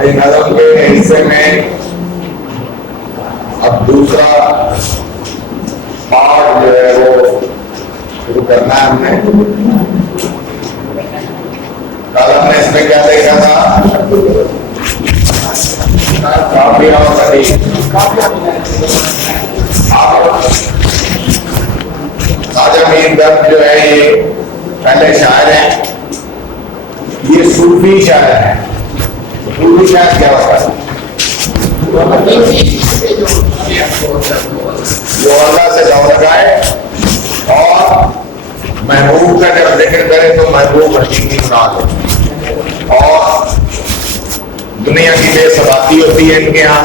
ہماری نظم کے حصے میں اب دوسرا پارٹ جو ہے وہ شروع کرنا ہے ہم نے. کل ہم نے اس میں کیا دیکھا تھا؟ کافی اور خواجہ میر درد جو ہے یہ پہلے شاعر ہیں، یہ صوفی شاعر ہیں. صوفی شاعر کیا ہوتا ہے؟ جو اللہ سے لو لگائے اور محبوب کا جب ذکر کرے تو محبوب حقیقی مراد ہو، اور دنیا کی بے ثباتی ہوتی ہے ان کے یہاں،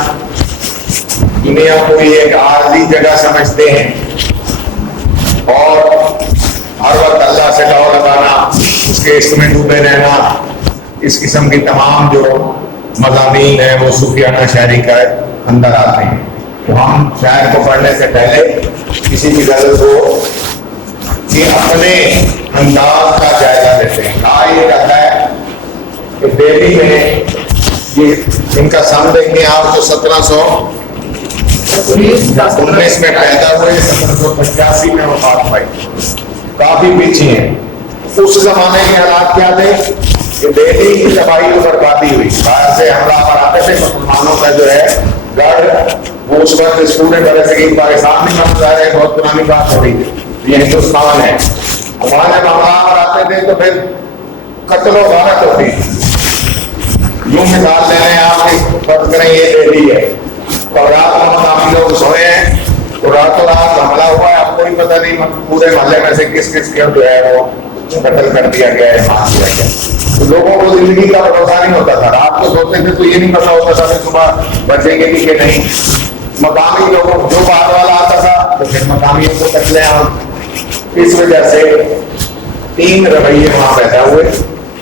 دنیا کو یہ ایک عارضی جگہ سمجھتے ہیں، اور ہر وقت اللہ سے لو لگانا، اس کے عشق میں ڈوبے رہنا، اس قسم کی تمام جو مضامین ہیں وہ صوفیانہ شاعری کا اندر آتے ہیں. تو ہم شاعر کو پڑھنے سے پہلے کسی بھی غزل کو یہ اپنے انداز کا جائزہ لیتے ہیں. کہا یہ کہتا ہے کہ دہلی میں یہ ان کا سن دیں گے آپ، جو 1719 میں پیدا ہوئے، 1785 میں وفات پائی، کافی پیچھے ہیں. اس زمانے کے حالات کیا تھے کہ دہلی کی تباہی و بربادی ہوئی، باہر سے حملہ پر آتے تھے، مسلمانوں کا جو ہے گڑھ وہ اس وقت اس پورے برے صغیر پاکستان میں مسئلہ ہے، بہت پرانی بات ہو رہی ہے، یہ ہندوستان ہے. ہمارے حملہ پر آتے تھے تو پھر قتل و غارت ہوتی. یوں مثال لے لیں آپ کی، فرض کریں یہ دہلی ہے اور رات کو مقامی لوگ سوئے ہیں تو راتوں رات حملہ ہوا ہے، اب کوئی پتہ نہیں پورے محلے میں سے کس کس کے جو ہے وہ قتل کر دیا گیا ہے، مار دیا گیا. تو لوگوں کو زندگی کا بھروسہ نہیں ہوتا تھا، رات کو سوتے تھے تو یہ نہیں پتا ہوتا تھا کہ صبح بچیں گے کہ نہیں. مقامی لوگوں جو بعد والا آتا تھا تو پھر مقامیوں کو قتل عام. اس وجہ سے 3 رویے وہاں پیدا ہوئے.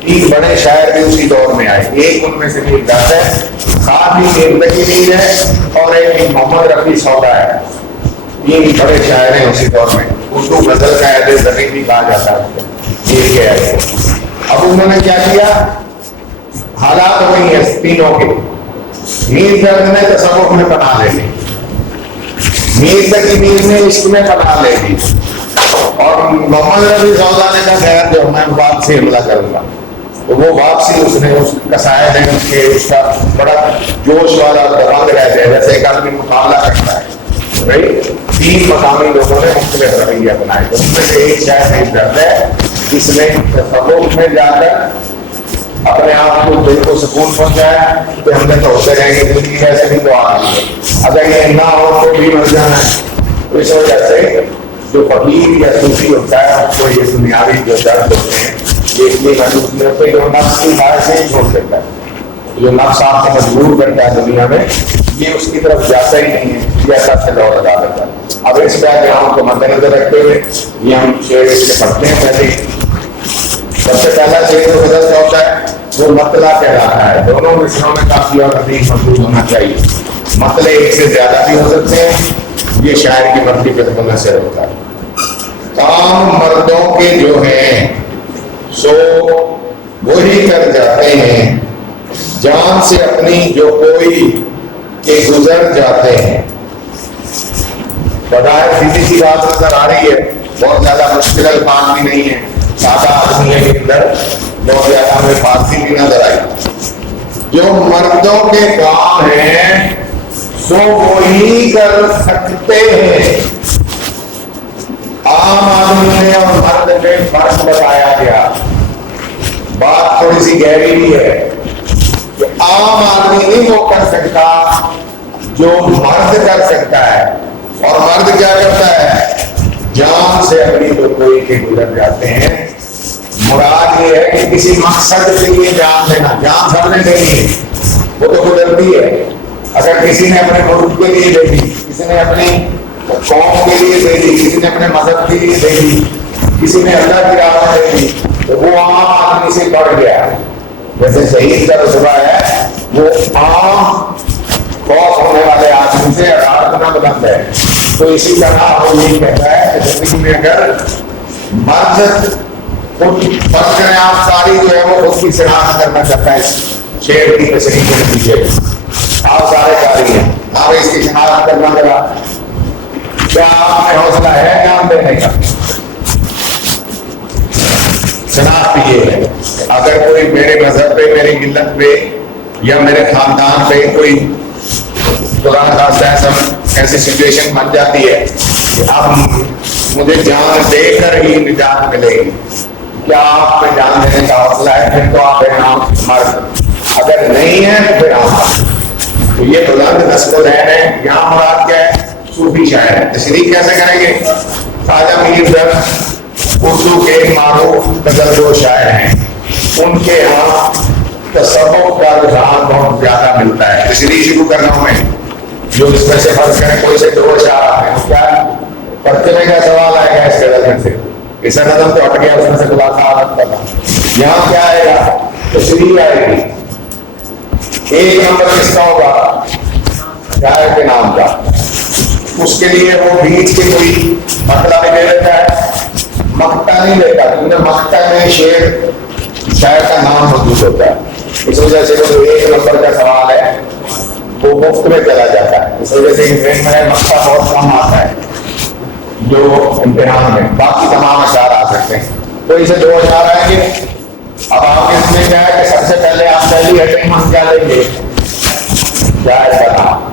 3 بڑے شاعر بھی اسی دور میں آئے. ایک ان میں سے ایک گاتا ہے خان زندگی میر ہے، اور ایک محمد رفیع سودا ہے. 3 بڑے شاعر ہیں اسی دور میں. اردو غزل کا عہد زمین بھی کہا جاتا ہے میر کے عہد کو. اب انہوں نے کیا کیا؟ حالات ہوئی ہیں تینوں کے. میر درد نے تصوف میں پناہ لے لی، میر تقی میر نے عشق میں پناہ لے لی، اور محمد رفیع سودا نے کہا خیر جو میں واپسی حملہ کروں گا. تو وہ واپسی اس نے اس قصائد ہیں اس کے، اس کا بڑا جوش والا دبنگ رہتے ہیں، جیسے ایک آدمی مقابلہ کرتا ہے. 3 مقامی لوگوں نے مختلف رویے اپنائے. ان میں سے ایک شاعر میر درد ہے جس نے تصوف میں جا کر اپنے آپ کو دل کو سکون پہنچایا کہ ہم نے تو ہوتے رہیں گے، زندگی ویسے بھی تو آ رہی ہے، اگر یہ نہ ہو تو بھی مر جانا ہے. تو اس وجہ سے جو فقیر یا صوفی ہوتا ہے اس کو یہ دنیاوی جو درد ہوتے ہیں یہ اس لیے محسوس نہیں ہوتے، جو نفس کی بات سے ہی چھوڑ دیتا ہے، جو نفس آپ کو مجبور کرتا ہے دنیا میں، یہ اس کی طرف جاتا ہی نہیں ہے، یہ ایسا سے لوٹ لگا دیتا ہے. اب اس بیک گراؤنڈ کو مد نظر رکھتے ہوئے یہ ہم شعر اس کے پڑھتے ہیں. پہلے سب سے پہلا شعر جو غزل کا ہوتا ہے وہ مطلع کہلاتا ہے. دونوں مصروں میں کافی اور ادیب محفوظ ہونا چاہیے. مطلع ایک سے زیادہ بھی ہو سکتے ہیں، یہ شاعر کی مرضی پہ منحصر ہوتا ہے. کام مردوں کے جو ہیں سو وہی کر جاتے ہیں، جان سے اپنی جو کوئی کہ گزر جاتے ہیں. بظاہر سیدھی سی بات نظر آ رہی ہے، بہت زیادہ مشکل الفاظ بھی نہیں ہے، سادہ آدمی کے اندر بہت زیادہ ہمیں فارسی بھی نظر آئی. جو مردوں کے کام ہیں سو وہی کر سکتے ہیں. عام آدمی میں اور مرد میں فرق بتایا گیا. بات تھوڑی سی گہری بھی ہے کہ عام آدمی نہیں وہ کر سکتا جو مرد کر سکتا ہے. اور مرد کیا کرتا ہے؟ جان سے اپنی تو کوئی کے گزر جاتے ہیں. مراد یہ ہے کہ کسی مقصد کے لیے جان دینا. جان سب نے دینی ہے، وہ تو گزرتی ہے. اگر کسی نے اپنے ملک کے لیے دے دی، کسی نے اپنی قوم کے لیے دے دی، کسی نے اپنے مذہب کے لیے دے دی، کسی نے اللہ کی راہ میں دے دی، تو وہ عام آدمی سے بڑھ گیا. جیسے شہید کا رتبہ ہے وہ عام خوف ہونے والے آدمی سے 18 گنا بلند ہے. تو اسی طرح وہ یہی کہتا ہے کہ زندگی میں اگر مرد خود فرض کریں آپ ساری جو ہے وہ خود کی شناخت کرنا چاہتا ہے شعر کی تشریح کے نتیجے آپ سارے قاری ہیں، آپ اس کی شناخت کرنا ذرا، کیا آپ میں حوصلہ ہے جان دینے کا؟ شناخت یہ ہے، اگر کوئی میرے مذہب پہ، میری ملت پہ یا میرے خاندان پہ کوئی قرآن خاص ایسی سچویشن بن جاتی ہے کہ اب مجھے جان دے کر ہی نجات ملے گی، کیا آپ پہ جان دینے کا حوصلہ ہے؟ پھر تو آپ ہیں آپ مرد، اگر نہیں ہے تو پھر آپ تو یہ بلند نسل و ذہن ہے۔ یہاں مراد کیا ہے؟ صوفی شاعر ہے۔ تشریح کیسے کریں گے؟ خواجہ میر زر اردو کے معروف غزل جو شاعر ہیں، ان کے یہاں تصوف کا رجحان بہت زیادہ ملتا ہے۔ تشریح شروع کرنا ہوں میں، جو اس میں سے فرض کریں کوئی سے دو اشعار ہیں، کیا پڑھتے میں کیا سوال آئے گا اس کے نظر سے؟ اس نظم تو ہٹ گیا، اس میں سے خلاصہ آمد کرنا۔ یہاں کیا آئے گا؟ تشریح آئے گی۔ ایک نمبر کس کا ہوگا؟ شاعر کے نام کا۔ اس کے لیے وہ بیچ کے کوئی مقطع نہیں دے رکھا ہے، مقطع نہیں دیتا، کیونکہ مقطع میں شاعر کا نام موجود ہوتا ہے۔ اس وجہ سے جو ایک نمبر کا سوال ہے وہ مفت میں چلا جاتا ہے، اس وجہ سے امتحان میں مقطع بہت کم آتا ہے جو امتحان میں، باقی تمام اشعار آ سکتے ہیں۔ تو اسے دو اشعار آئیں گے۔ اب آپ اس میں کیا ہے کہ سب سے پہلے آپ پہلی اٹیمپٹ کیا لیں گے؟ شاعر کا نام۔